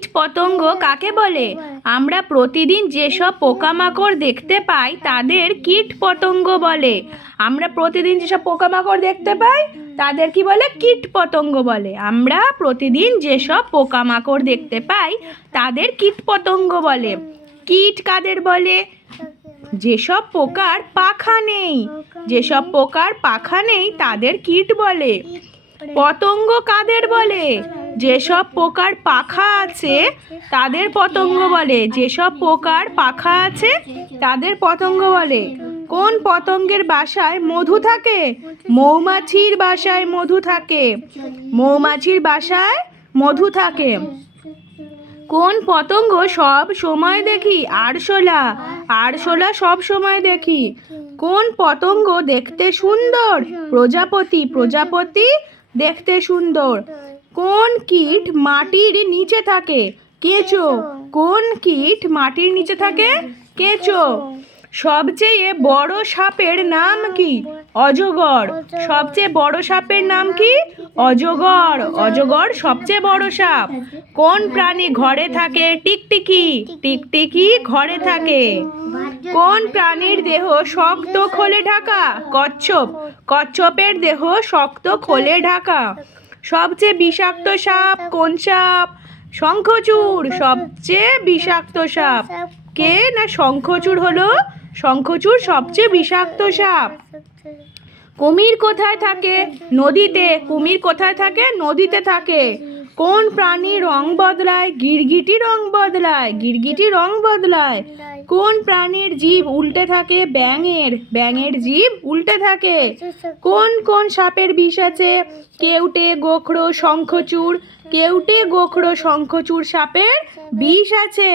কীট পতঙ্গ কাকে বলে? আমরা প্রতিদিন যেসব পোকামাকড় দেখতে পাই, তাদের কীট পতঙ্গ বলে। আমরা প্রতিদিন যেসব পোকামাকড় দেখতে পাই, তাদের কি বলে? কীট পতঙ্গ বলে। আমরা প্রতিদিন যেসব পোকামাকড় দেখতে পাই, তাদের কীট পতঙ্গ বলে। কীট কাদের বলে? যেসব পোকার পাখা নেই। যেসব পোকার পাখা নেই, তাদের কীট বলে। পতঙ্গ কাদের বলে? যেসব পোকার পাখা আছে, তাদের পতঙ্গ বলে। যেসব পোকার পাখা আছে, তাদের পতঙ্গ বলে। কোন পতঙ্গের বাসায় মধু থাকে? মৌমাছির বাসায় মধু থাকে। মৌমাছির বাসায় মধু থাকে। কোন পতঙ্গ সব সময় দেখি? আরশোলা। আরশোলা সব সময় দেখি। কোন পতঙ্গ দেখতে সুন্দর? প্রজাপতি। প্রজাপতি দেখতে সুন্দর। কোন কীট মাটির নিচে থাকে? কেঁচো। কোন কীট মাটির নিচে থাকে? কেঁচো। সবচেয়ে বড় সাপের নাম কি? অজগর। সবচেয়ে বড় সাপের নাম কি? অজগর। অজগর সবচেয়ে বড় সাপ। কোন প্রাণী ঘরে থাকে? টিকটিকি। টিকটিকি ঘরে থাকে। কোন প্রাণীর দেহ শক্ত খোলে ঢাকা? কচ্ছপ। কচ্ছপের দেহ শক্ত খোলে ঢাকা। সবচেয়ে বিষাক্ত সাপ কোন সাপ? শঙ্খচূড় সবচেয়ে বিষাক্ত সাপ। কে না শঙ্খচূড় হলো? শঙ্খচূড় সবচেয়ে বিষাক্ত সাপ। কুমির কোথায় থাকে? নদীতে। কুমির কোথায় থাকে? নদীতে থাকে। কোন প্রাণী রং বদলায়? গিরগিটি রং বদলায়। গিরগিটি রং বদলায়। কোন প্রাণীর জীব উল্টে থাকে? ব্যাঙের। ব্যাঙের জীব উল্টে থাকে। কোন কোন সাপের বিষ আছে? কেউটে গোখরো শঙ্খচূড়। কেউটে গোখরো শঙ্খচূড় সাপের বিষ আছে।